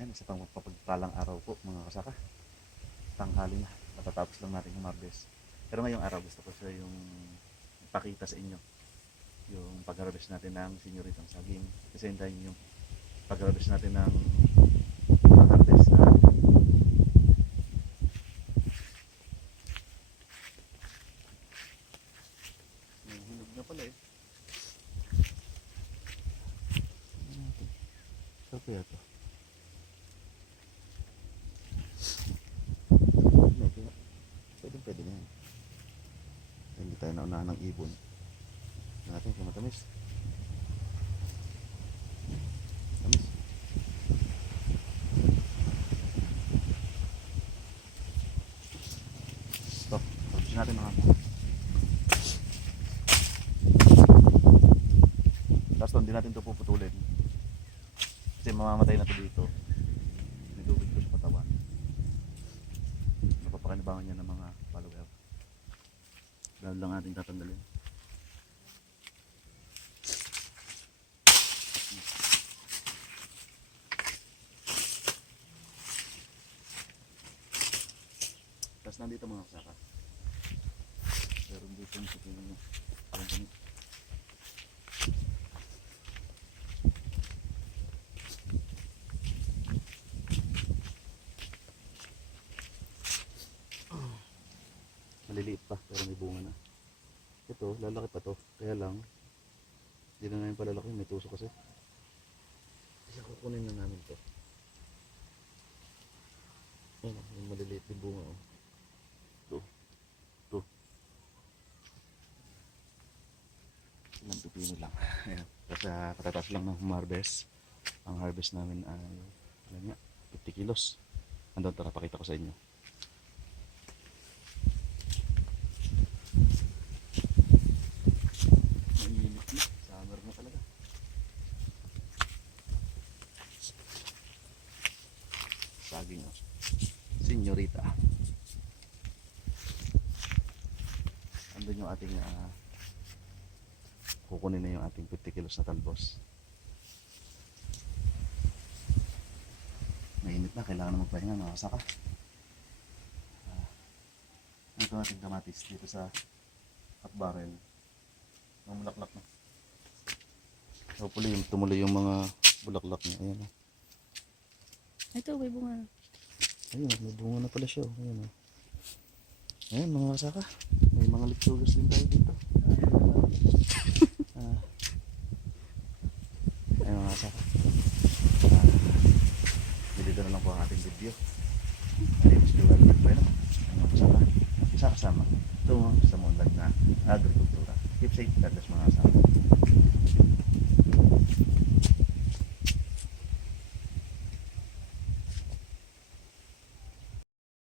Ayan, isa pang mapapagpalang araw po mga kasaka. Tanghali na, matatapos lang natin yung harvest. Pero ngayong araw gusto ko siya yung ipakita sa inyo yung pag-harvest natin ng senyoritang saging. Kasi hintayin yung pag-harvest natin ng harvest na hinog na pala eh. Saan kaya ito? Pwede na yan. Hindi tayo naunahan ng ibon. Tignan natin kung matamis. Tamis. Ito, tapos natin mga tapos hindi natin ito puputulin kasi mamamatay na ito dito. Nilubid ko sa katawan. Napapakinabangan niya ng mga follower. Dahil lang ating tatanggalin. Tapos nandito mga kasaka. Meron dito yung sakin nyo. Maliliit pa pero may bunga na. Ito lalaki pa to, kaya lang hindi na namin palalaki, may tuso kasi. Isa kukunin na namin to. Ayan, yung maliliit yung bunga oh. Ito ilang pipino lang. Ayan. Tapos katatapos lang ng harvest. Ang harvest namin ay alam nga, 50 kilos. Andun, tara pakita ko sa inyo. Saging oh. Senyorita. Andun yung ating kukunin na yung ating 50 kilos na talbos. Mainit na, kailangan na magpahinga mga kasaka. Ito ating kamatis dito sa hot barrel. Mamulaklak na. Hopefully tumuloy yung mga bulaklak niya. Ayan oh. Ito, may bunga. Ayun, may bunga na pala siya. Ayun, oh. Ayan mga kasaka. May mga litsugas din tayo dito. Ayan mga kasaka. Dito na lang po ang ating video. Ay, Mr. Welbert Bueno. Ayan mga kasaka. Isa kasama. Ito sa Mondag na agrikultura. Keep safe, God bless mga kasaka.